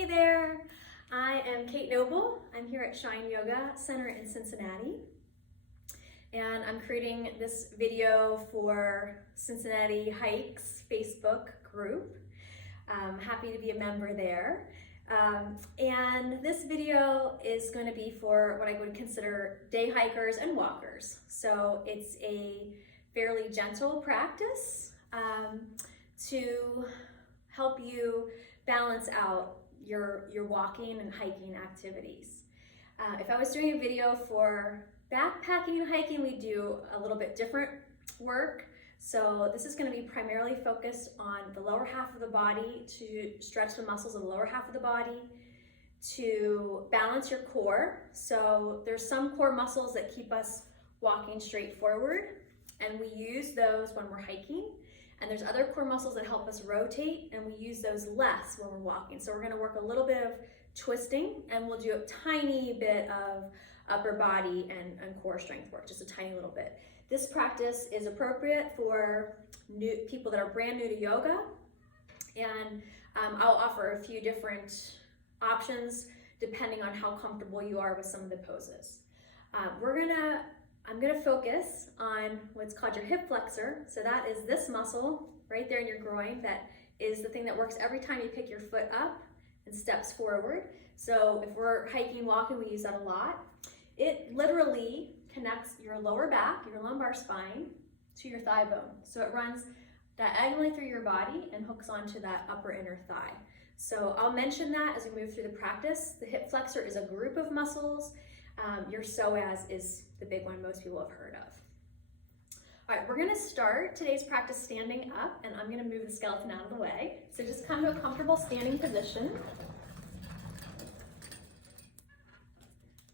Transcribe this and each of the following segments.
Hey there, I am Kate Noble. I'm here at Shine Yoga Center in Cincinnati, and I'm creating this video for Cincinnati Hikes Facebook group. I'm happy to be a member there. And this video is going to be for what I would consider day hikers and walkers. So it's a fairly gentle practice to help you balance out your walking and hiking activities. If I was doing a video for backpacking and hiking, we do a little bit different work. So this is going to be primarily focused on the lower half of the body to stretch the muscles of the lower half of the body, to balance your core. So there's some core muscles that keep us walking straight forward, and we use those when we're hiking. And there's other core muscles that help us rotate, and we use those less when we're walking. So we're going to work a little bit of twisting, and we'll do a tiny bit of upper body and core strength work, just a tiny little bit. This practice is appropriate for new people that are brand new to yoga, and I'll offer a few different options depending on how comfortable you are with some of the poses. I'm gonna focus on what's called your hip flexor. So that is this muscle right there in your groin. That is the thing that works every time you pick your foot up and steps forward. So if we're hiking, walking, we use that a lot. It literally connects your lower back, your lumbar spine, to your thigh bone. So it runs diagonally through your body and hooks onto that upper inner thigh. So I'll mention that as we move through the practice. The hip flexor is a group of muscles. Your psoas is the big one most people have heard of. All right, we're gonna start today's practice standing up, and I'm gonna move the skeleton out of the way. So just come to a comfortable standing position.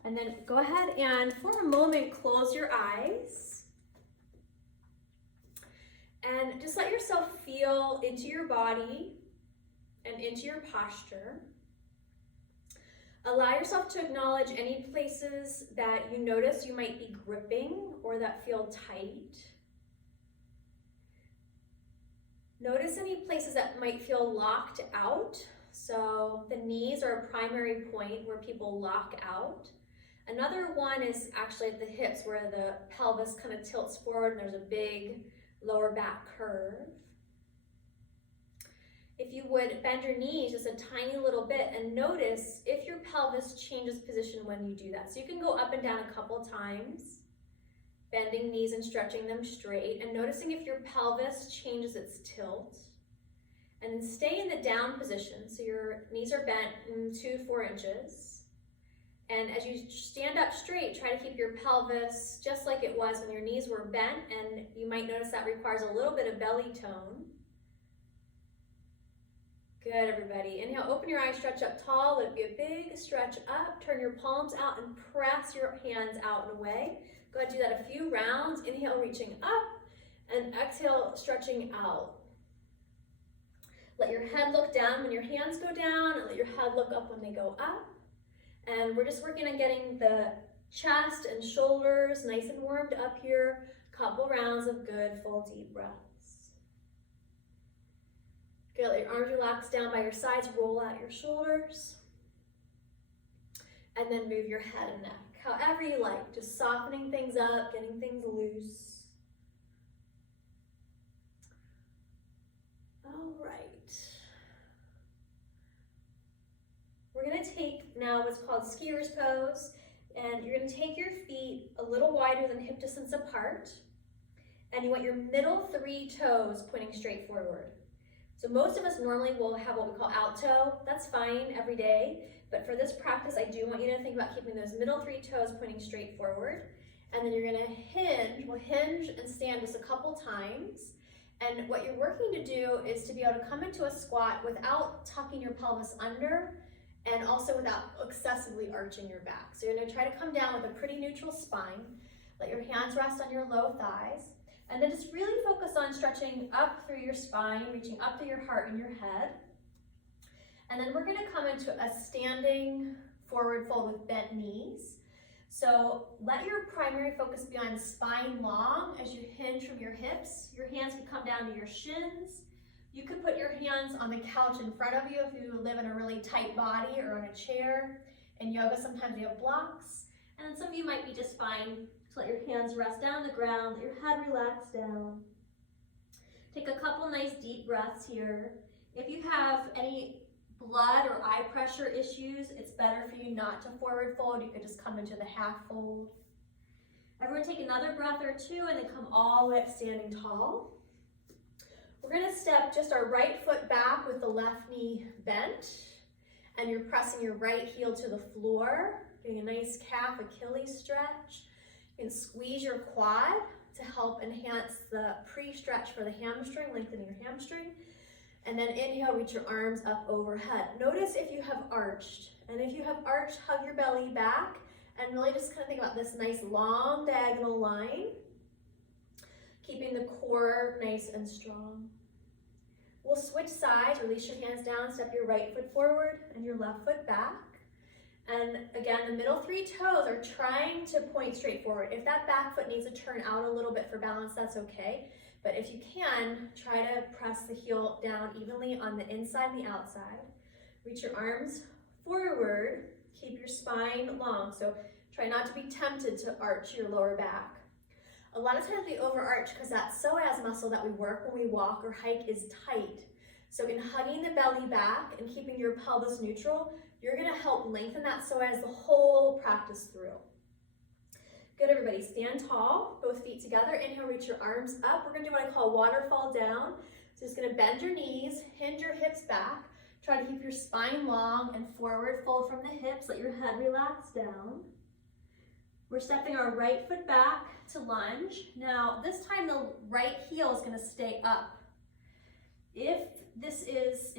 And then go ahead and for a moment, close your eyes. And just let yourself feel into your body and into your posture. Allow yourself to acknowledge any places that you notice you might be gripping or that feel tight. Notice any places that might feel locked out. So the knees are a primary point where people lock out. Another one is actually at the hips where the pelvis kind of tilts forward and there's a big lower back curve. If you would bend your knees just a tiny little bit and notice if your pelvis changes position when you do that. So you can go up and down a couple times, bending knees and stretching them straight, and noticing if your pelvis changes its tilt. And then stay in the down position. So your knees are bent 2 to 4 inches. And as you stand up straight, try to keep your pelvis just like it was when your knees were bent, and you might notice that requires a little bit of belly tone. Good, everybody. Inhale, open your eyes, stretch up tall. Let it be a big stretch up. Turn your palms out and press your hands out and away. Go ahead and do that a few rounds. Inhale, reaching up, and exhale, stretching out. Let your head look down when your hands go down, and let your head look up when they go up. And we're just working on getting the chest and shoulders nice and warmed up here. Couple rounds of good, full, deep breaths. Good, let your arms relax down by your sides, roll out your shoulders. And then move your head and neck, however you like, just softening things up, getting things loose. All right. We're gonna take now what's called skier's pose, and you're gonna take your feet a little wider than hip distance apart, and you want your middle 3 toes pointing straight forward. So most of us normally will have what we call out toe. That's fine every day, but for this practice, I do want you to think about keeping those middle 3 toes pointing straight forward. And then you're gonna hinge. We'll hinge and stand just a couple times. And what you're working to do is to be able to come into a squat without tucking your pelvis under, and also without excessively arching your back. So you're gonna try to come down with a pretty neutral spine. Let your hands rest on your low thighs. And then just really focus on stretching up through your spine, reaching up to your heart and your head. And then we're gonna come into a standing forward fold with bent knees. So let your primary focus be on spine long as you hinge from your hips. Your hands can come down to your shins. You could put your hands on the couch in front of you if you live in a really tight body, or on a chair. In yoga, sometimes you have blocks. And some of you might be just fine to let your hands rest down on the ground, let your head relax down. Take a couple nice deep breaths here. If you have any blood or eye pressure issues, it's better for you not to forward fold. You could just come into the half fold. Everyone take another breath or two and then come all the way up standing tall. We're gonna step just our right foot back with the left knee bent, and you're pressing your right heel to the floor, getting a nice calf Achilles stretch. You can squeeze your quad to help enhance the pre-stretch for the hamstring, lengthening your hamstring. And then inhale, reach your arms up overhead. Notice if you have arched, and if you have arched, hug your belly back, and really just kind of think about this nice long diagonal line, keeping the core nice and strong. We'll switch sides, release your hands down, step your right foot forward and your left foot back. And again, the middle three toes are trying to point straight forward. If that back foot needs to turn out a little bit for balance, that's okay. But if you can, try to press the heel down evenly on the inside and the outside. Reach your arms forward, keep your spine long. So try not to be tempted to arch your lower back. A lot of times we overarch because that psoas muscle that we work when we walk or hike is tight. So in hugging the belly back and keeping your pelvis neutral, you're gonna help lengthen that psoas the whole practice through. Good, everybody, stand tall, both feet together. Inhale, reach your arms up. We're gonna do what I call waterfall down. So just gonna bend your knees, hinge your hips back. Try to keep your spine long and forward, fold from the hips, let your head relax down. We're stepping our right foot back to lunge. Now, this time the right heel is gonna stay up. If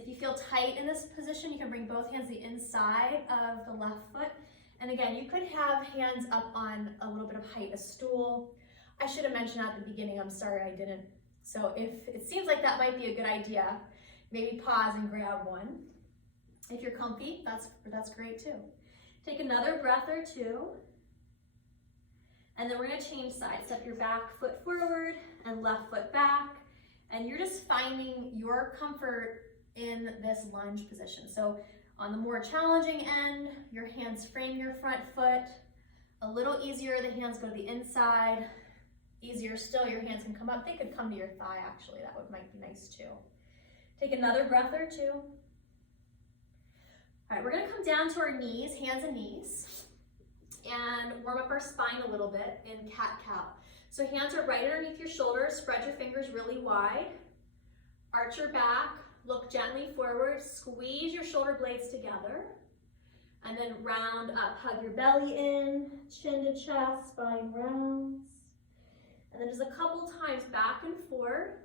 you feel tight in this position, you can bring both hands to the inside of the left foot. And again, you could have hands up on a little bit of height, a stool. I should have mentioned at the beginning, I'm sorry I didn't. So if it seems like that might be a good idea, maybe pause and grab one. If you're comfy, that's great too. Take another breath or two. And then we're gonna change sides. Step your back foot forward and left foot back. And you're just finding your comfort in this lunge position. So on the more challenging end, your hands frame your front foot. A little easier, the hands go to the inside. Easier still, your hands can come up. They could come to your thigh, actually. That might be nice too. Take another breath or two. All right, we're gonna come down to our knees, hands and knees, and warm up our spine a little bit in cat-cow. So hands are right underneath your shoulders, spread your fingers really wide, arch your back, look gently forward, squeeze your shoulder blades together, and then round up. Hug your belly in, chin to chest, spine rounds. And then just a couple times back and forth,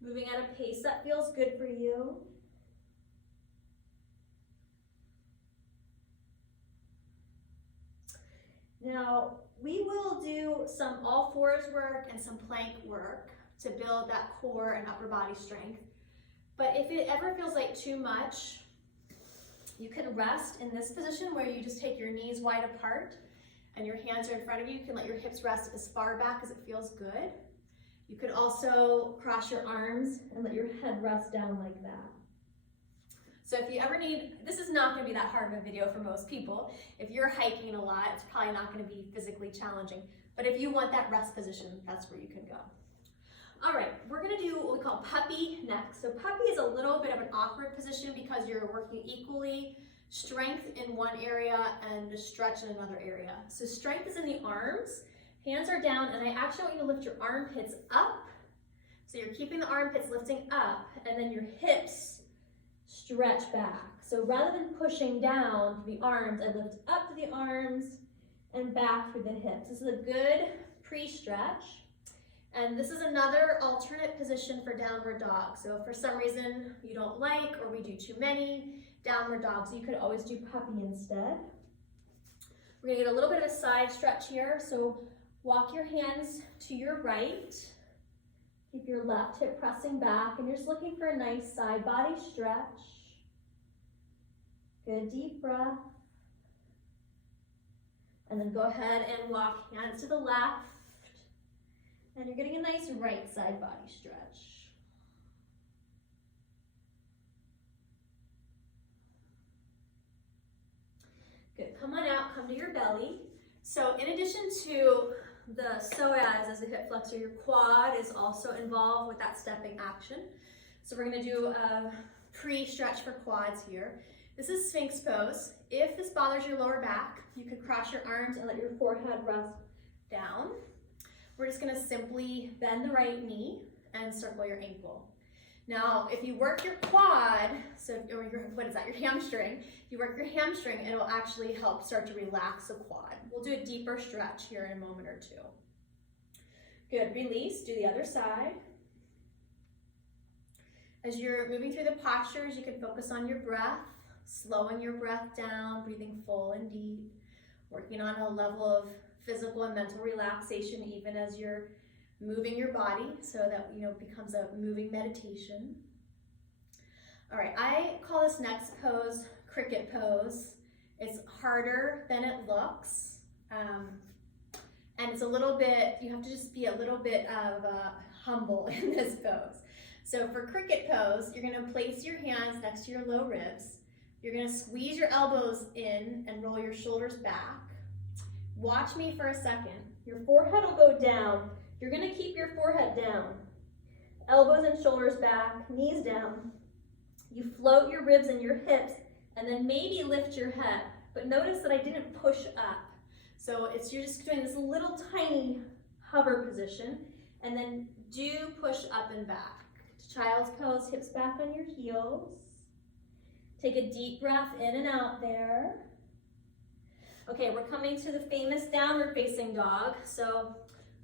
moving at a pace that feels good for you. Now, we will do some all fours work and some plank work to build that core and upper body strength. But if it ever feels like too much, you can rest in this position where you just take your knees wide apart and your hands are in front of you. You can let your hips rest as far back as it feels good. You could also cross your arms and let your head rest down like that. So if you ever need, this is not gonna be that hard of a video for most people. If you're hiking a lot, it's probably not gonna be physically challenging. But if you want that rest position, that's where you can go. All right, we're gonna do what we call puppy next. So puppy is a little bit of an awkward position because you're working equally strength in one area and the stretch in another area. So strength is in the arms, hands are down, and I actually want you to lift your armpits up. So you're keeping the armpits lifting up, and then your hips stretch back. So rather than pushing down to the arms, I lift up to the arms and back through the hips. This is a good pre-stretch. And this is another alternate position for downward dog. So if for some reason you don't like, or we do too many downward dogs, you could always do puppy instead. We're gonna get a little bit of a side stretch here. So walk your hands to your right. Keep your left hip pressing back, and you're just looking for a nice side body stretch. Good deep breath. And then go ahead and walk hands to the left. And you're getting a nice right side body stretch. Good, come on out, come to your belly. So in addition to the psoas as a hip flexor, your quad is also involved with that stepping action. So we're gonna do a pre-stretch for quads here. This is Sphinx pose. If this bothers your lower back, you could cross your arms and let your forehead rest down. We're just gonna simply bend the right knee and circle your ankle. Now, if you work your quad, or what is that, your hamstring, if you work your hamstring, it'll actually help start to relax the quad. We'll do a deeper stretch here in a moment or two. Good, release, do the other side. As you're moving through the postures, you can focus on your breath, slowing your breath down, breathing full and deep, working on a level of physical and mental relaxation even as you're moving your body so that it becomes a moving meditation. All right, I call this next pose cricket pose. It's harder than it looks, and it's a little bit, you have to just be a little bit of humble in this pose. So for cricket pose, you're gonna place your hands next to your low ribs. You're gonna squeeze your elbows in and roll your shoulders back. Watch me for a second. Your forehead will go down. You're gonna keep your forehead down. Elbows and shoulders back, knees down. You float your ribs and your hips, and then maybe lift your head. But notice that I didn't push up. So you're just doing this little tiny hover position, and then do push up and back. Child's pose, hips back on your heels. Take a deep breath in and out there. Okay, we're coming to the famous downward facing dog. So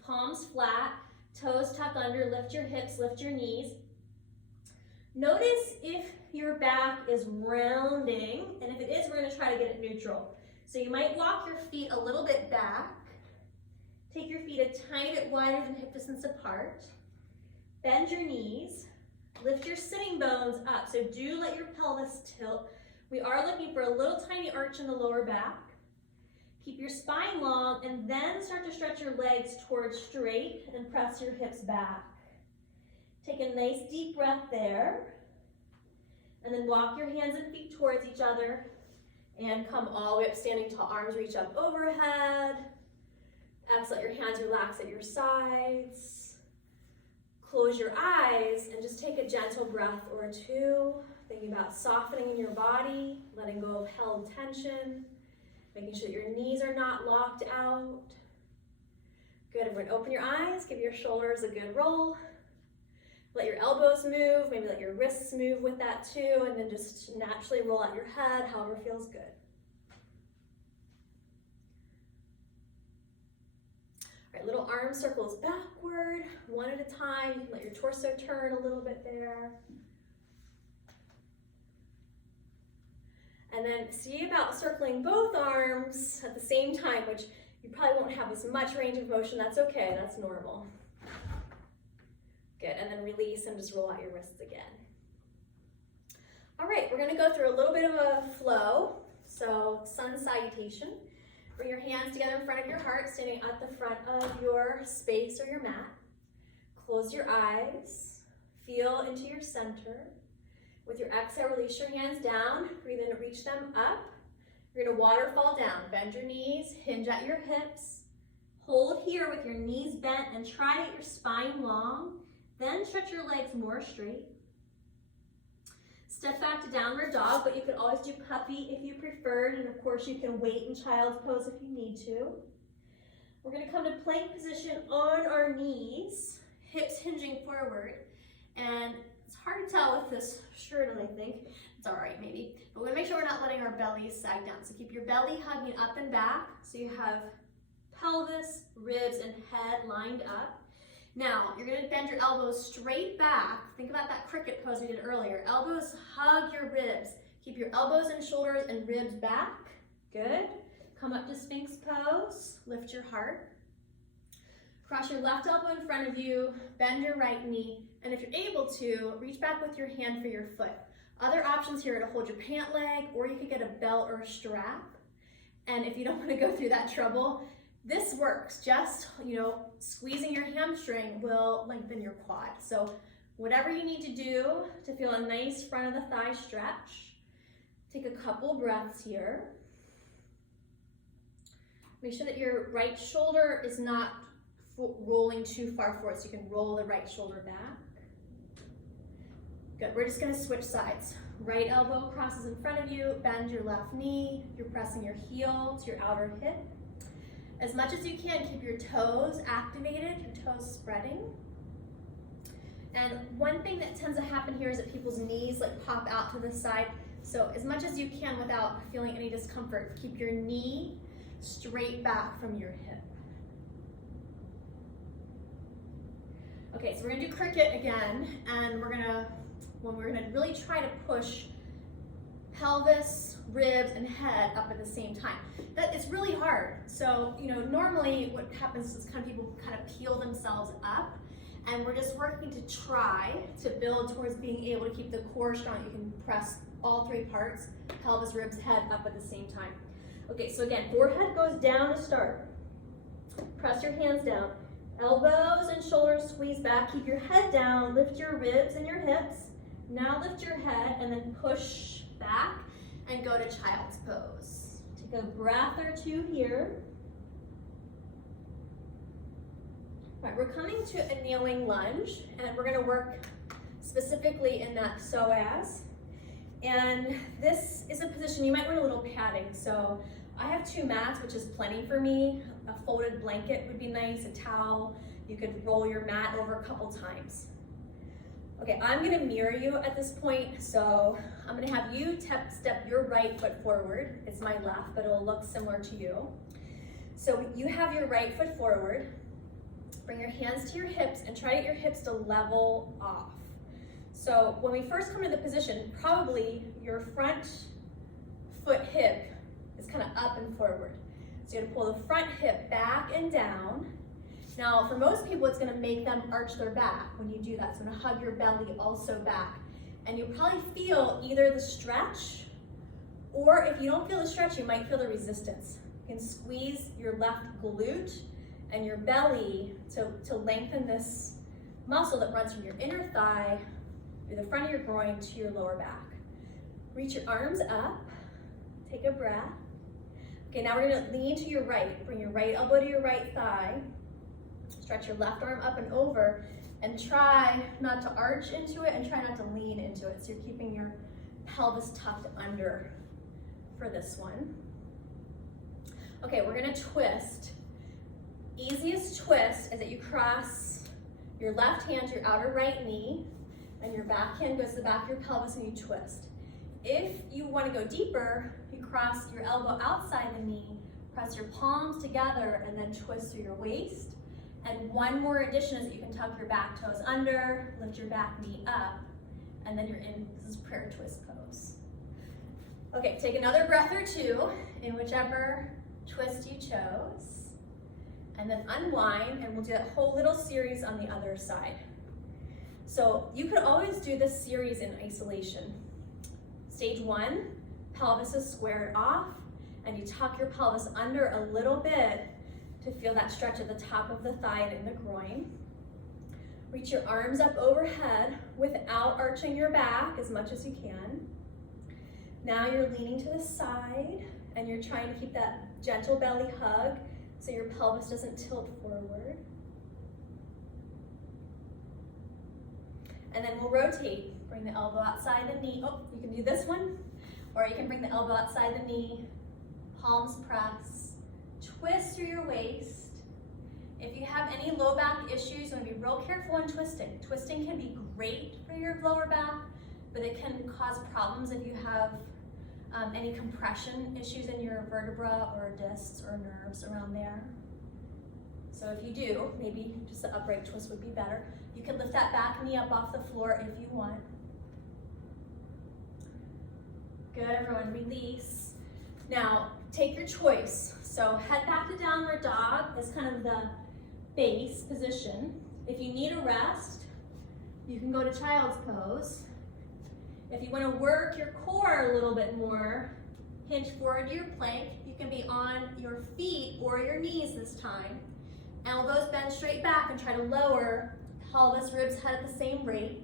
palms flat, toes tuck under, lift your hips, lift your knees. Notice if your back is rounding, and if it is, we're gonna try to get it neutral. So you might walk your feet a little bit back. Take your feet a tiny bit wider than hip distance apart. Bend your knees. Lift your sitting bones up. So do let your pelvis tilt. We are looking for a little tiny arch in the lower back. Keep your spine long and then start to stretch your legs towards straight and press your hips back. Take a nice deep breath there. And then walk your hands and feet towards each other and come all the way up, standing tall, arms reach up overhead. Exhale, let your hands relax at your sides. Close your eyes and just take a gentle breath or two, thinking about softening in your body, letting go of held tension, making sure that your knees are not locked out. Good, and we're gonna open your eyes, give your shoulders a good roll. Let your elbows move, maybe let your wrists move with that too, and then just naturally roll out your head, however feels good. All right, little arm circles backward, one at a time. You can let your torso turn a little bit there. And then see about circling both arms at the same time, which you probably won't have as much range of motion. That's okay, that's normal. Good, and then release and just roll out your wrists again. All right, we're gonna go through a little bit of a flow. So sun salutation. Bring your hands together in front of your heart, standing at the front of your space or your mat. Close your eyes, feel into your center. With your exhale, release your hands down, breathe in and reach them up. You're gonna waterfall down, bend your knees, hinge at your hips. Hold here with your knees bent and try to get your spine long. Then stretch your legs more straight. Step back to downward dog, but you could always do puppy if you preferred, and of course you can wait in child's pose if you need to. We're gonna come to plank position on our knees, hips hinging forward, and it's hard to tell with this shirt, I think. It's all right, maybe. But we're gonna make sure we're not letting our bellies sag down. So keep your belly hugging up and back, so you have pelvis, ribs, and head lined up. Now, you're gonna bend your elbows straight back. Think about that cricket pose we did earlier. Elbows hug your ribs. Keep your elbows and shoulders and ribs back. Good. Come up to Sphinx pose. Lift your heart. Cross your left elbow in front of you. Bend your right knee. And if you're able to, reach back with your hand for your foot. Other options here are to hold your pant leg, or you could get a belt or a strap. And if you don't want to go through that trouble, this works. Just, squeezing your hamstring will lengthen your quad. So whatever you need to do to feel a nice front of the thigh stretch. Take a couple breaths here. Make sure that your right shoulder is not rolling too far forward, so you can roll the right shoulder back. Good, we're just gonna switch sides. Right elbow crosses in front of you, bend your left knee, you're pressing your heel to your outer hip. As much as you can, keep your toes activated, your toes spreading. And one thing that tends to happen here is that people's knees like pop out to the side. So as much as you can without feeling any discomfort, keep your knee straight back from your hip. Okay, so we're gonna do cricket again, and we're gonna really try to push pelvis, ribs, and head up at the same time. That is really hard. So, normally what happens is people kind of peel themselves up, and we're just working to try to build towards being able to keep the core strong. You can press all three parts, pelvis, ribs, head up at the same time. Okay, so again, forehead goes down to start. Press your hands down. Elbows and shoulders squeeze back. Keep your head down. Lift your ribs and your hips. Now lift your head and then push back and go to child's pose. Take a breath or two here. All right, we're coming to a kneeling lunge, and we're gonna work specifically in that psoas. And this is a position, you might want a little padding. So I have 2 mats, which is plenty for me. A folded blanket would be nice, a towel. You could roll your mat over a couple times. Okay, I'm gonna mirror you at this point. So I'm gonna have you step your right foot forward. It's my left, but it'll look similar to you. So you have your right foot forward. Bring your hands to your hips and try to get your hips to level off. So when we first come to the position, probably your front foot hip is kind of up and forward. So you're gonna pull the front hip back and down. Now, for most people, it's gonna make them arch their back when you do that. So you're gonna hug your belly also back. And you'll probably feel either the stretch, or if you don't feel the stretch, you might feel the resistance. You can squeeze your left glute and your belly to lengthen this muscle that runs from your inner thigh through the front of your groin to your lower back. Reach your arms up, take a breath. Okay, now we're gonna lean to your right. Bring your right elbow to your right thigh. Stretch your left arm up and over, and try not to arch into it and try not to lean into it. So you're keeping your pelvis tucked under for this one. Okay, we're gonna twist. Easiest twist is that you cross your left hand to your outer right knee, and your back hand goes to the back of your pelvis and you twist. If you want to go deeper, you cross your elbow outside the knee, press your palms together, and then twist through your waist. And one more addition is that you can tuck your back toes under, lift your back knee up, and then you're in this prayer twist pose. Okay, take another breath or two in whichever twist you chose. And then unwind, and we'll do that whole little series on the other side. So you could always do this series in isolation. Stage 1, pelvis is squared off, and you tuck your pelvis under a little bit to feel that stretch at the top of the thigh and in the groin. Reach your arms up overhead without arching your back as much as you can. Now you're leaning to the side, and you're trying to keep that gentle belly hug so your pelvis doesn't tilt forward. And then we'll rotate. Bring the elbow outside the knee. Oh, you can do this one, or you can bring the elbow outside the knee, palms press, twist through your waist. If you have any low back issues, you want to be real careful in twisting. Twisting can be great for your lower back, but it can cause problems if you have any compression issues in your vertebra or discs or nerves around there. So if you do, maybe just an upright twist would be better. You can lift that back knee up off the floor if you want. Good, everyone, release. Now, take your choice. So head back to downward dog is kind of the base position. If you need a rest, you can go to child's pose. If you want to work your core a little bit more, hinge forward to your plank. You can be on your feet or your knees this time. Elbows bend straight back and try to lower pelvis, ribs, head at the same rate.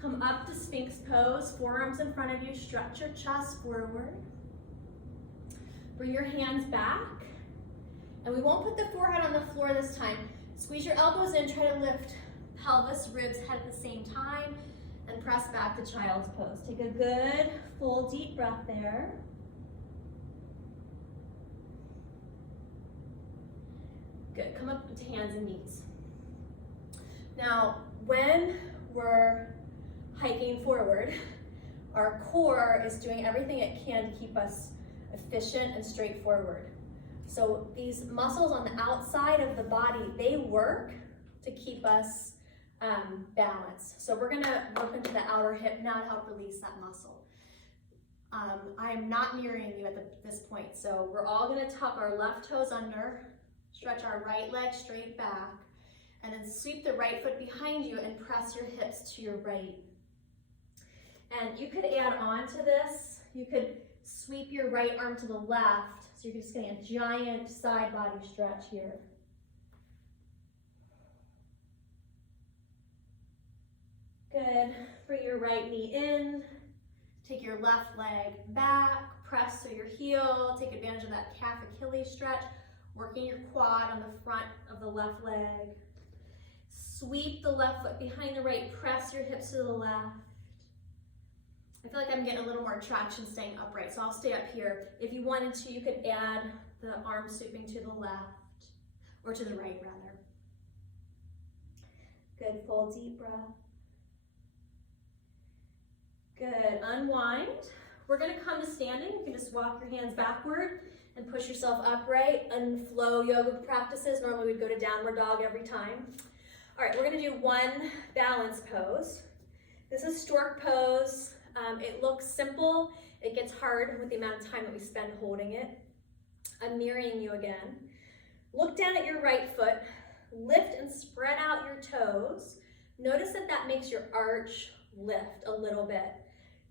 Come up to Sphinx pose, forearms in front of you, stretch your chest forward. Bring your hands back And we won't put the forehead on the floor this time. Squeeze your elbows in, try to lift pelvis, ribs, head at the same time, and press back to child's pose. Take a good, full, deep breath there. Good, come up to hands and knees. Now, when we're hiking forward, our core is doing everything it can to keep us efficient and straightforward. So these muscles on the outside of the body, they work to keep us balanced. So we're gonna work into the outer hip now to help release that muscle. I am not mirroring you at this point, so we're all gonna tuck our left toes under, stretch our right leg straight back, and then sweep the right foot behind you and press your hips to your right. And you could add on to this, you could sweep your right arm to the left, so you're just getting a giant side body stretch here. Good, bring your right knee in, take your left leg back, press through your heel, take advantage of that calf Achilles stretch, working your quad on the front of the left leg. Sweep the left foot behind the right, press your hips to the left. I feel like I'm getting a little more traction staying upright, so I'll stay up here. If you wanted to, you could add the arm sweeping to the left, or to the right rather. Good, full deep breath. Good, unwind. We're gonna come to standing. You can just walk your hands backward and push yourself upright. Unflow yoga practices, normally we'd go to downward dog every time. All right, we're gonna do one balance pose. This is stork pose. It looks simple. It gets hard with the amount of time that we spend holding it. I'm mirroring you again. Look down at your right foot, lift and spread out your toes. Notice that that makes your arch lift a little bit.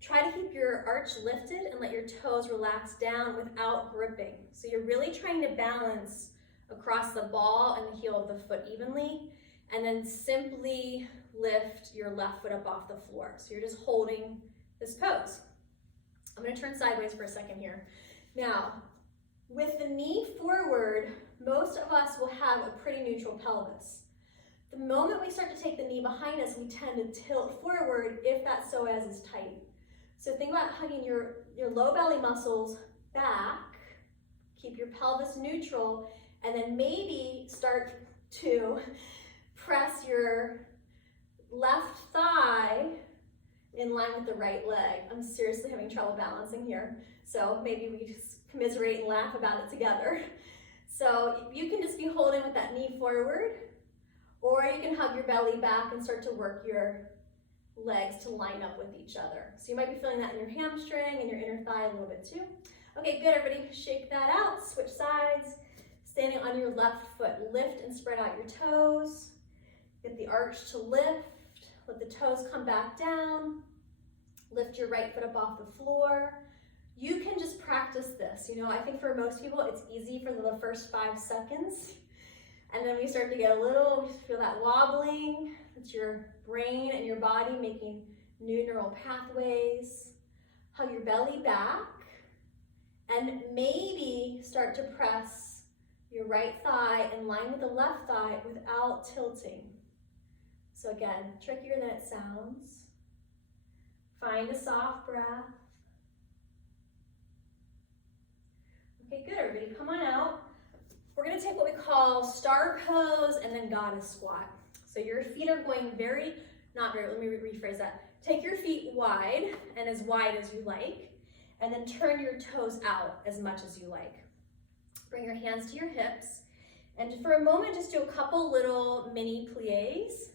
Try to keep your arch lifted and let your toes relax down without gripping. So you're really trying to balance across the ball and the heel of the foot evenly, and then simply lift your left foot up off the floor. So you're just holding this pose. I'm gonna turn sideways for a second here. Now, with the knee forward, most of us will have a pretty neutral pelvis. The moment we start to take the knee behind us, we tend to tilt forward if that psoas is tight. So think about hugging your low belly muscles back, keep your pelvis neutral, and then maybe start to press your left thigh in line with the right leg. I'm seriously having trouble balancing here, so maybe we just commiserate and laugh about it together. So you can just be holding with that knee forward, or you can hug your belly back and start to work your legs to line up with each other. So you might be feeling that in your hamstring and your inner thigh a little bit too. Okay, good, everybody, shake that out, switch sides. Standing on your left foot, lift and spread out your toes. Get the arch to lift, let the toes come back down. Lift your right foot up off the floor. You can just practice this. You know, I think for most people, it's easy for the first 5 seconds. And then we start to get a little, we feel that wobbling. It's your brain and your body making new neural pathways. Hug your belly back. And maybe start to press your right thigh in line with the left thigh without tilting. So again, trickier than it sounds. Find a soft breath. Okay, good, everybody, come on out. We're gonna take what we call star pose and then goddess squat. So your feet are going let me rephrase that. Take your feet wide and as wide as you like, and then turn your toes out as much as you like. Bring your hands to your hips, and for a moment, just do a couple little mini plies.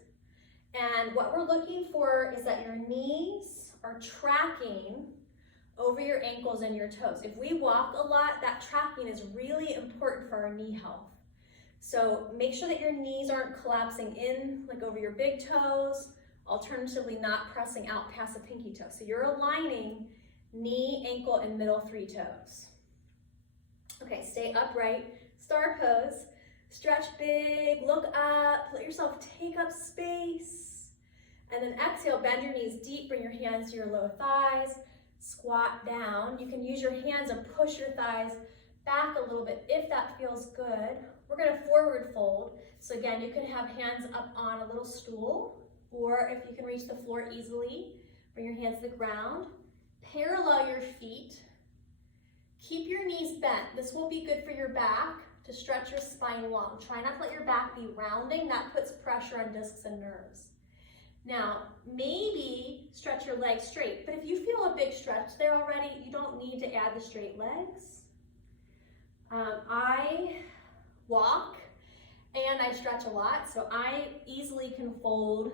And what we're looking for is that your knees are tracking over your ankles and your toes. If we walk a lot, that tracking is really important for our knee health. So make sure that your knees aren't collapsing in like over your big toes, alternatively not pressing out past the pinky toe. So you're aligning knee, ankle, and middle 3 toes. Okay, stay upright, star pose. Stretch big, look up, let yourself take up space. And then exhale, bend your knees deep, bring your hands to your low thighs, squat down. You can use your hands and push your thighs back a little bit if that feels good. We're gonna forward fold. So again, you can have hands up on a little stool, or if you can reach the floor easily, bring your hands to the ground. Parallel your feet. Keep your knees bent. This will be good for your back to stretch your spine long. Try not to let your back be rounding. That puts pressure on discs and nerves. Now, maybe stretch your legs straight, but if you feel a big stretch there already, you don't need to add the straight legs. I walk and I stretch a lot, so I easily can fold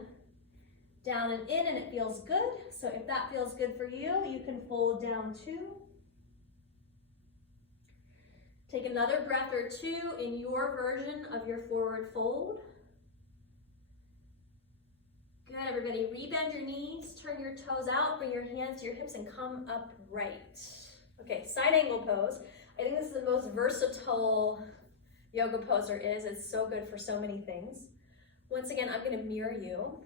down and in and it feels good. So if that feels good for you, you can fold down too. Take another breath or two in your version of your forward fold. Good, everybody, rebend your knees, turn your toes out, bring your hands to your hips and come upright. Okay, side angle pose. I think this is the most versatile yoga pose there is. It's so good for so many things. Once again, I'm gonna mirror you.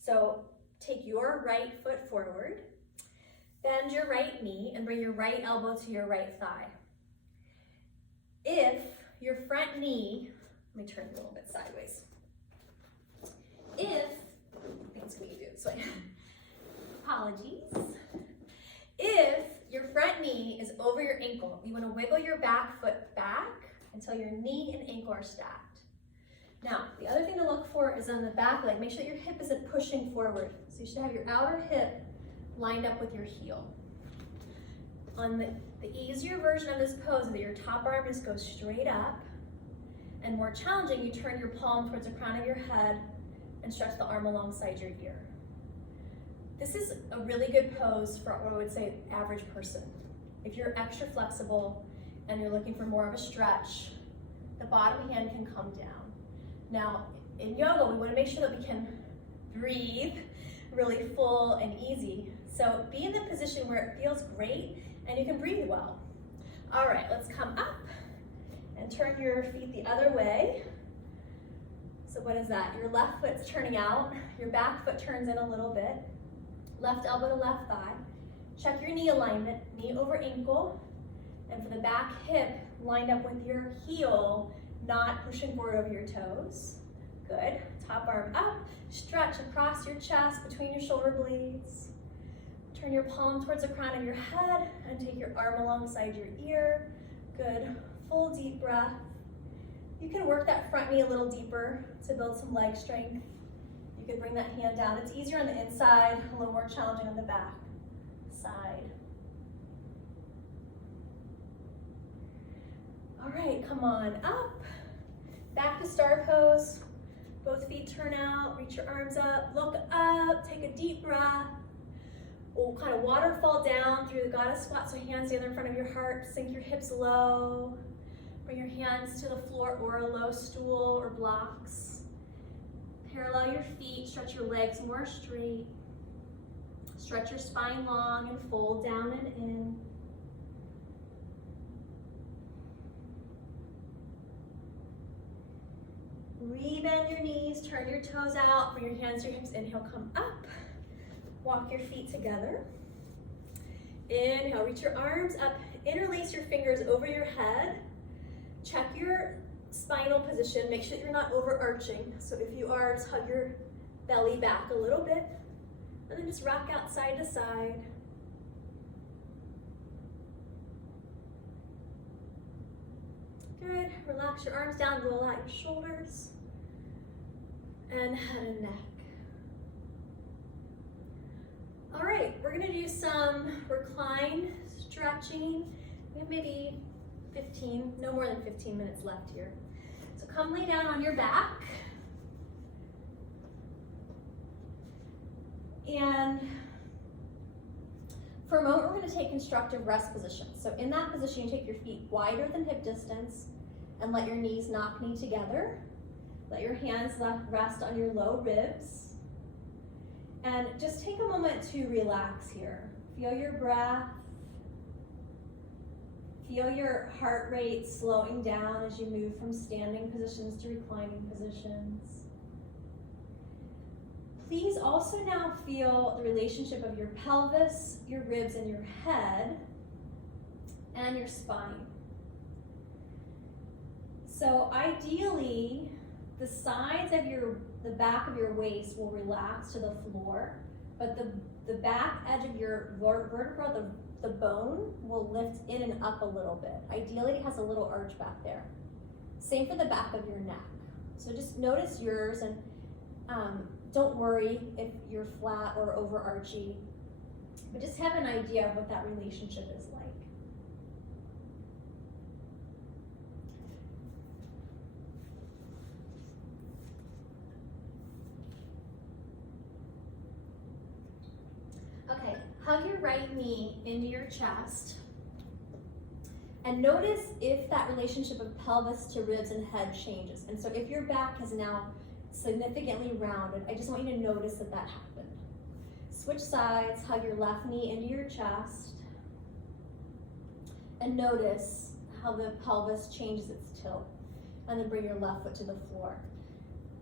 So take your right foot forward, bend your right knee and bring your right elbow to your right thigh. If your front knee, let me turn it a little bit sideways. Thanks, can you do it this way? Apologies. If your front knee is over your ankle, you want to wiggle your back foot back until your knee and ankle are stacked. Now, the other thing to look for is on the back leg. Make sure that your hip isn't pushing forward. So you should have your outer hip lined up with your heel. On the easier version of this pose, that your top arm just goes straight up, and more challenging, you turn your palm towards the crown of your head and stretch the arm alongside your ear. This is a really good pose for what I would say average person. If you're extra flexible and you're looking for more of a stretch, the bottom hand can come down. Now, in yoga, we want to make sure that we can breathe really full and easy. So be in the position where it feels great and you can breathe well. All right, let's come up and turn your feet the other way. So what is that? Your left foot's turning out, your back foot turns in a little bit, left elbow to left thigh. Check your knee alignment, knee over ankle, and for the back hip, lined up with your heel, not pushing forward over your toes. Good, top arm up, stretch across your chest between your shoulder blades. Turn your palm towards the crown of your head and take your arm alongside your ear. Good, full deep breath. You can work that front knee a little deeper to build some leg strength. You can bring that hand down. It's easier on the inside, a little more challenging on the back side. All right, come on up. Back to star pose. Both feet turn out, reach your arms up, look up, take a deep breath. We'll kind of waterfall down through the goddess squat, so hands together in front of your heart, sink your hips low. Bring your hands to the floor or a low stool or blocks. Parallel your feet, stretch your legs more straight. Stretch your spine long and fold down and in. Rebend your knees, turn your toes out, bring your hands to your hips, inhale, come up. Walk your feet together. Inhale, reach your arms up, interlace your fingers over your head. Check your spinal position, make sure that you're not overarching. So if you are, just hug your belly back a little bit, and then just rock out side to side. Good, relax your arms down, roll out your shoulders, and head and neck. All right, we're gonna do some recline stretching. We have maybe 15, no more than 15 minutes left here. So come lay down on your back. And for a moment, we're gonna take constructive rest position. So in that position, you take your feet wider than hip distance and let your knees knock knee together. Let your hands rest on your low ribs. And just take a moment to relax here. Feel your breath. Feel your heart rate slowing down as you move from standing positions to reclining positions. Please also now feel the relationship of your pelvis, your ribs, and your head, and your spine. So ideally, the sides of the back of your waist will relax to the floor, but the back edge of your vertebra, the bone, will lift in and up a little bit. Ideally, it has a little arch back there. Same for the back of your neck. So just notice yours, and don't worry if you're flat or overarchy, but just have an idea of what that relationship is like. Okay, hug your right knee into your chest. And notice if that relationship of pelvis to ribs and head changes. And so if your back is now significantly rounded, I just want you to notice that that happened. Switch sides, hug your left knee into your chest. And notice how the pelvis changes its tilt. And then bring your left foot to the floor.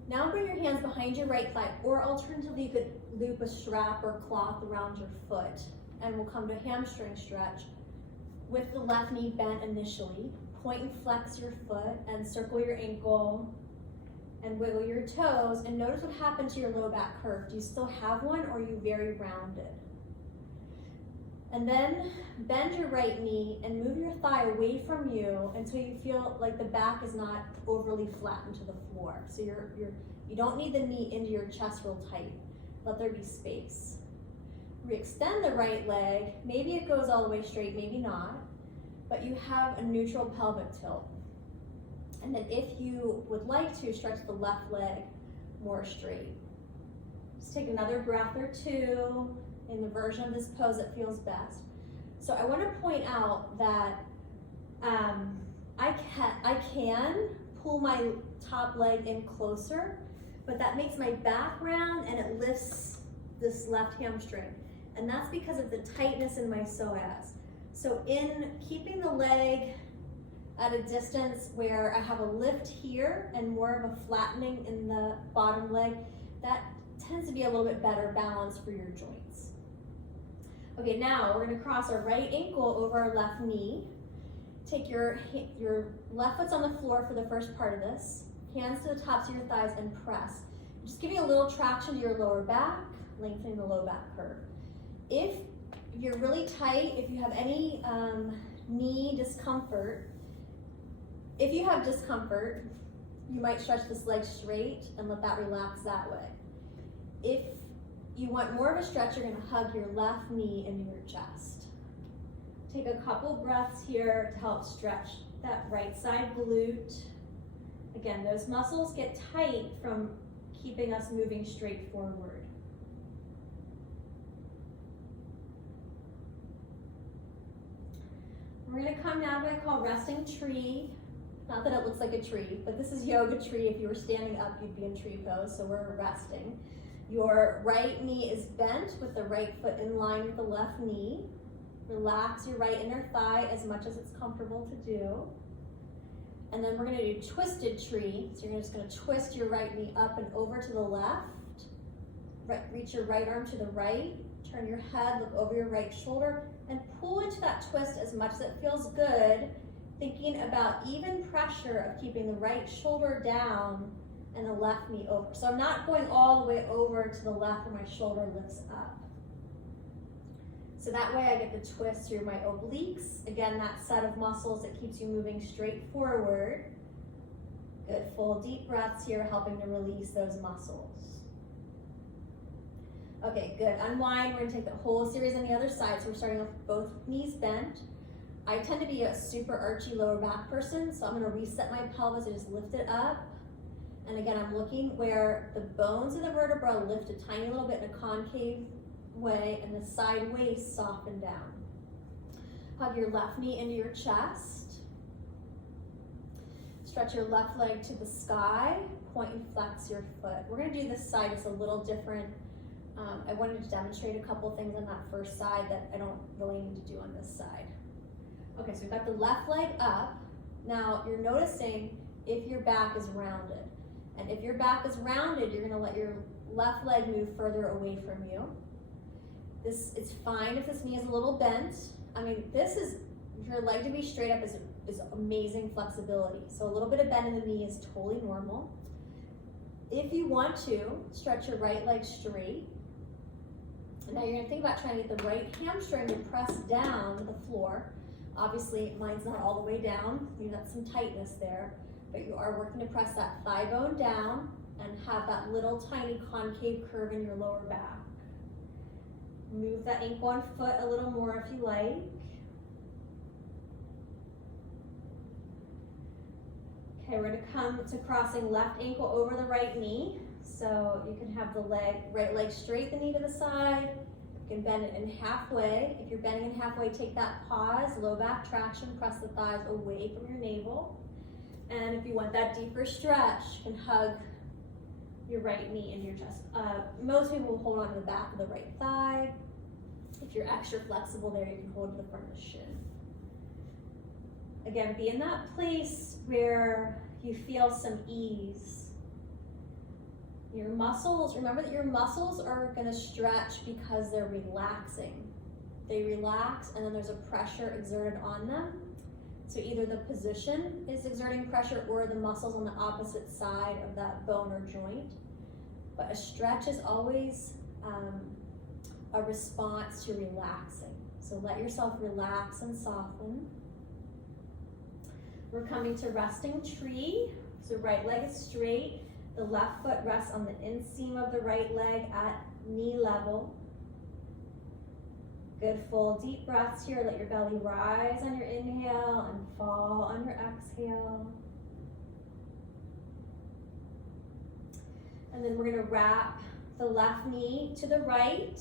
Now bring your hands behind your right thigh, or alternatively you could loop a strap or cloth around your foot. And we'll come to hamstring stretch with the left knee bent initially. Point and flex your foot and circle your ankle and wiggle your toes, and notice what happened to your low back curve. Do you still have one, or are you very rounded? And then bend your right knee and move your thigh away from you until you feel like the back is not overly flattened to the floor. So you don't need the knee into your chest real tight. Let there be space. Re-extend the right leg. Maybe it goes all the way straight, maybe not, but you have a neutral pelvic tilt. And then if you would like to, stretch the left leg more straight. Just take another breath or two in the version of this pose that feels best. So I want to point out that I can pull my top leg in closer, but that makes my back round and it lifts this left hamstring. And that's because of the tightness in my psoas. So in keeping the leg at a distance where I have a lift here and more of a flattening in the bottom leg, that tends to be a little bit better balance for your joints. Okay, now we're gonna cross our right ankle over our left knee. Take your left foot's on the floor for the first part of this. Hands to the tops of your thighs and press. Just giving a little traction to your lower back, lengthening the low back curve. If you're really tight, if you have any knee discomfort, if you have discomfort, you might stretch this leg straight and let that relax that way. If you want more of a stretch, you're gonna hug your left knee into your chest. Take a couple breaths here to help stretch that right side glute. Again, those muscles get tight from keeping us moving straight forward. We're gonna come now to what I call resting tree. Not that it looks like a tree, but this is yoga tree. If you were standing up, you'd be in tree pose, so we're resting. Your right knee is bent with the right foot in line with the left knee. Relax your right inner thigh as much as it's comfortable to do. And then we're gonna do twisted tree. So you're just gonna twist your right knee up and over to the left. Reach your right arm to the right. Turn your head, look over your right shoulder, and pull into that twist as much as it feels good, thinking about even pressure of keeping the right shoulder down and the left knee over. So I'm not going all the way over to the left where my shoulder lifts up. So that way I get the twist through my obliques. Again, that set of muscles that keeps you moving straight forward. Good, full deep breaths here, helping to release those muscles. Okay, good, unwind. We're gonna take the whole series on the other side. So we're starting off with both knees bent. I tend to be a super archy lower back person, so I'm gonna reset my pelvis and just lift it up. And again, I'm looking where the bones of the vertebra lift a tiny little bit in a concave way, and the side waist soften down. Hug your left knee into your chest. Stretch your left leg to the sky. Point and flex your foot. We're gonna do this side just a little different. I wanted to demonstrate a couple things on that first side that I don't really need to do on this side. Okay, so we've got the left leg up. Now you're noticing if your back is rounded. And if your back is rounded, you're gonna let your left leg move further away from you. It's fine if this knee is a little bent. I mean, this is For your leg to be straight up is amazing flexibility. So a little bit of bend in the knee is totally normal. If you want to, stretch your right leg straight. And now you're gonna think about trying to get the right hamstring to press down to the floor. Obviously, mine's not all the way down. You've got some tightness there, but you are working to press that thigh bone down and have that little tiny concave curve in your lower back. Move that ankle and foot a little more if you like. Okay, we're gonna come to crossing left ankle over the right knee. So you can have the right leg straight, the knee to the side. You can bend it in halfway. If you're bending in halfway, take that pause, low back traction, press the thighs away from your navel. And if you want that deeper stretch, you can hug your right knee into your chest. Most people will hold on to the back of the right thigh. If you're extra flexible there, you can hold to the front of the shin. Again, be in that place where you feel some ease. Your muscles, remember that your muscles are gonna stretch because they're relaxing. They relax and then there's a pressure exerted on them. So either the position is exerting pressure or the muscles on the opposite side of that bone or joint. But a stretch is always a response to relaxing. So let yourself relax and soften. We're coming to resting tree. So right leg is straight. The left foot rests on the inseam of the right leg at knee level. Good full deep breaths here. Let your belly rise on your inhale and fall on your exhale. And then we're gonna wrap the left knee to the right.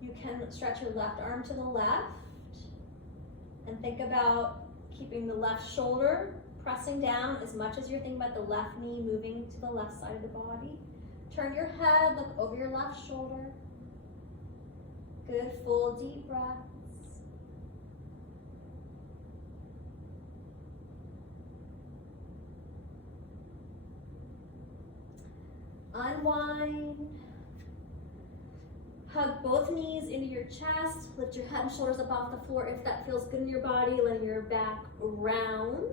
You can stretch your left arm to the left and think about keeping the left shoulder pressing down as much as you're thinking about the left knee moving to the left side of the body. Turn your head, look over your left shoulder. Good, full deep breaths. Unwind. Hug both knees into your chest. Lift your head and shoulders up off the floor if that feels good in your body. Let your back round.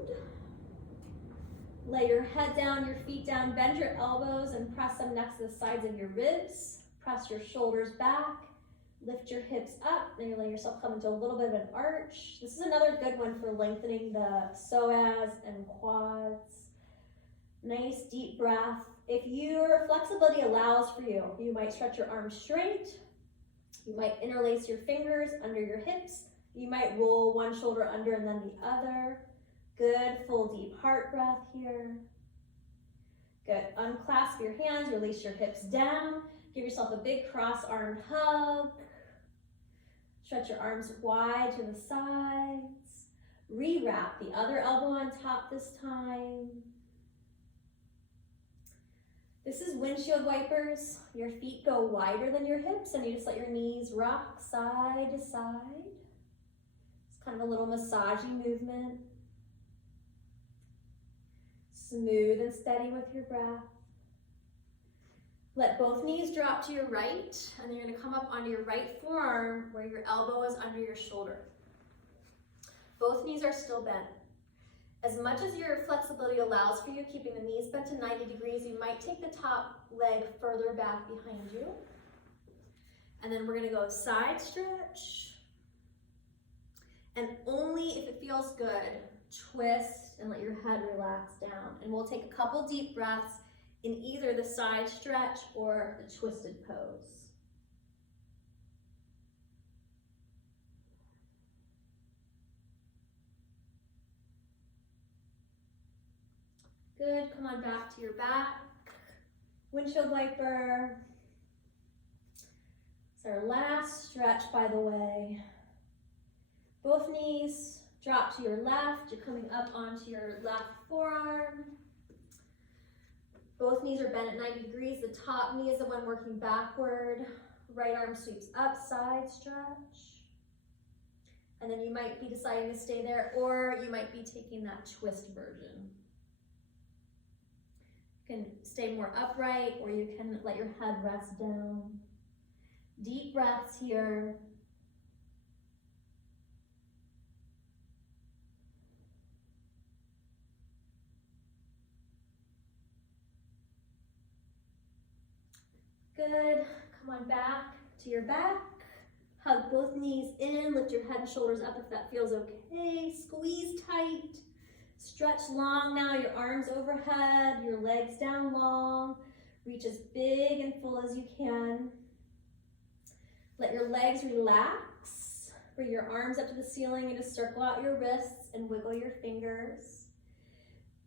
Lay your head down, your feet down, bend your elbows and press them next to the sides of your ribs. Press your shoulders back, lift your hips up, then you let yourself come into a little bit of an arch. This is another good one for lengthening the psoas and quads. Nice deep breath. If your flexibility allows for you, you might stretch your arms straight. You might interlace your fingers under your hips. You might roll one shoulder under and then the other. Good, full deep heart breath here. Good, unclasp your hands, release your hips down. Give yourself a big cross-armed hug. Stretch your arms wide to the sides. Rewrap the other elbow on top this time. This is windshield wipers. Your feet go wider than your hips and you just let your knees rock side to side. It's kind of a little massaging movement. Smooth and steady with your breath. Let both knees drop to your right, and then you're gonna come up onto your right forearm where your elbow is under your shoulder. Both knees are still bent. As much as your flexibility allows for you, keeping the knees bent to 90 degrees, you might take the top leg further back behind you. And then we're gonna go side stretch. And only if it feels good, twist and let your head relax down. And we'll take a couple deep breaths in either the side stretch or the twisted pose. Good, come on back to your back. Windshield wiper. It's our last stretch, by the way. Both knees drop to your left. You're coming up onto your left forearm. Both knees are bent at 90 degrees. The top knee is the one working backward. Right arm sweeps up, side stretch. And then you might be deciding to stay there, or you might be taking that twist version. You can stay more upright, or you can let your head rest down. Deep breaths here. Good. Come on back to your back. Hug both knees in, lift your head and shoulders up if that feels okay. Squeeze tight. Stretch long now, your arms overhead, your legs down long. Reach as big and full as you can. Let your legs relax. Bring your arms up to the ceiling and just circle out your wrists and wiggle your fingers.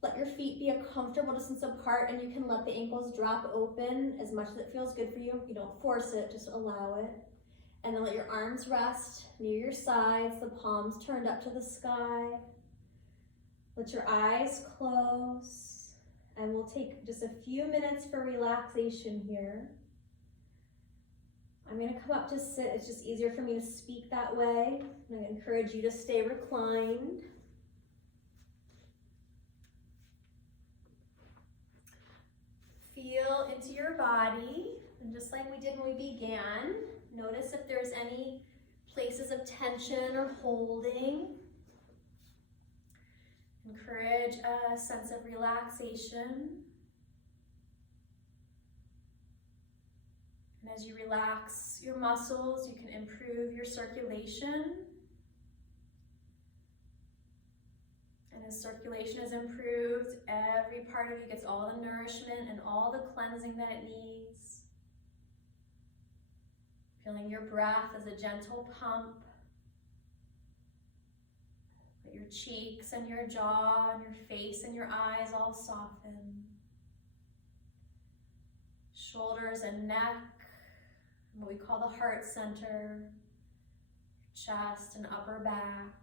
Let your feet be a comfortable distance apart, and you can let the ankles drop open as much as it feels good for you. You don't force it, just allow it. And then let your arms rest near your sides, the palms turned up to the sky. Let your eyes close, and we'll take just a few minutes for relaxation here. I'm gonna come up to sit. It's just easier for me to speak that way. I'm gonna encourage you to stay reclined. Feel into your body, and just like we did when we began, notice if there's any places of tension or holding. Encourage a sense of relaxation. And as you relax your muscles, you can improve your circulation. And as circulation is improved, every part of you gets all the nourishment and all the cleansing that it needs. Feeling your breath as a gentle pump. Let your cheeks and your jaw and your face and your eyes all soften. Shoulders and neck, what we call the heart center, chest and upper back.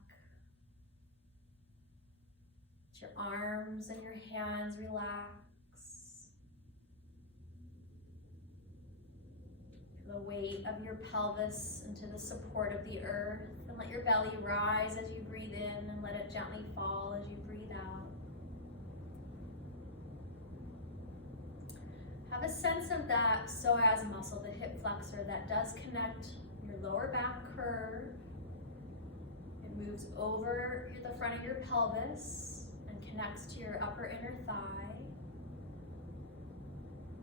Let your arms and your hands relax. Feel the weight of your pelvis into the support of the earth, and let your belly rise as you breathe in and let it gently fall as you breathe out. Have a sense of that psoas muscle, the hip flexor, that does connect your lower back curve. It moves over the front of your pelvis and connects to your upper inner thigh.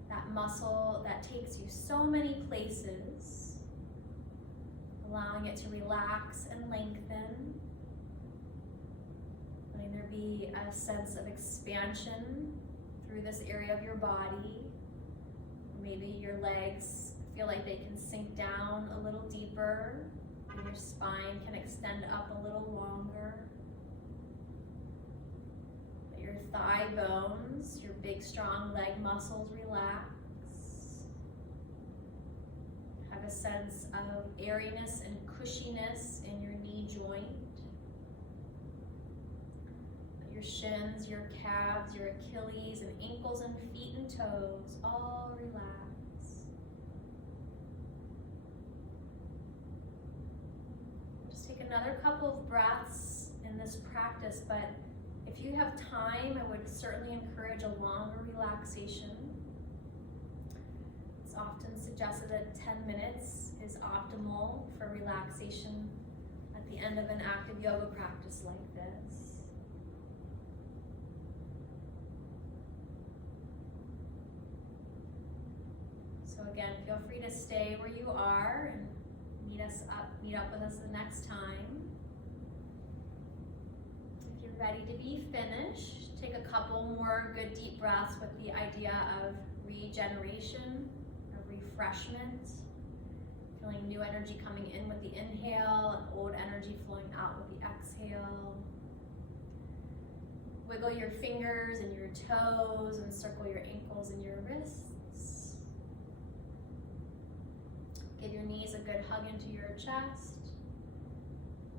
That muscle that takes you so many places, allowing it to relax and lengthen. Letting there be a sense of expansion through this area of your body. Maybe your legs feel like they can sink down a little deeper, and your spine can extend up a little longer. Let your thigh bones, your big strong leg muscles relax. Have a sense of airiness and cushiness in your knee joint. Let your shins, your calves, your Achilles and ankles and feet and toes all relax. Just take another couple of breaths in this practice, but if you have time, I would certainly encourage a longer relaxation. It's often suggested that 10 minutes is optimal for relaxation at the end of an active yoga practice like this. So again, feel free to stay where you are and meet up with us the next time. If you're ready to be finished, take a couple more good deep breaths with the idea of regeneration, of refreshment, feeling new energy coming in with the inhale and old energy flowing out with the exhale. Wiggle your fingers and your toes and circle your ankles and your wrists. Give your knees a good hug into your chest.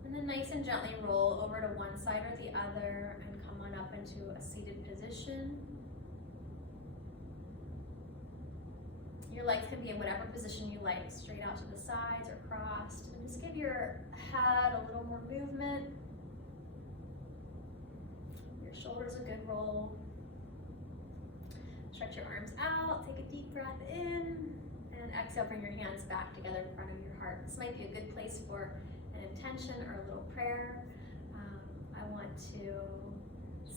And then nice and gently roll over to one side or the other and come on up into a seated position. Your legs can be in whatever position you like, straight out to the sides or crossed. And just give your head a little more movement. Your shoulders a good roll. Stretch your arms out, take a deep breath in. And exhale, bring your hands back together in front of your heart. This might be a good place for an intention or a little prayer. I want to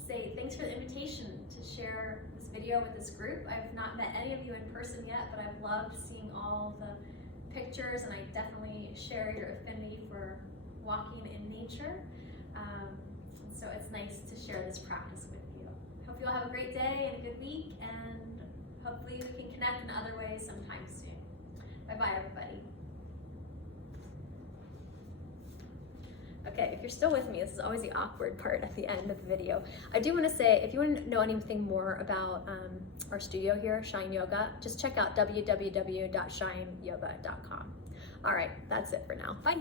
say thanks for the invitation to share this video with this group. I've not met any of you in person yet, but I've loved seeing all the pictures, and I definitely share your affinity for walking in nature. And so it's nice to share this practice with you. Hope you all have a great day and a good week, and hopefully we can connect in other ways sometime soon. Bye-bye, everybody. Okay, if you're still with me, this is always the awkward part at the end of the video. I do want to say, if you want to know anything more about our studio here, Shine Yoga, just check out www.shineyoga.com. All right, that's it for now. Bye.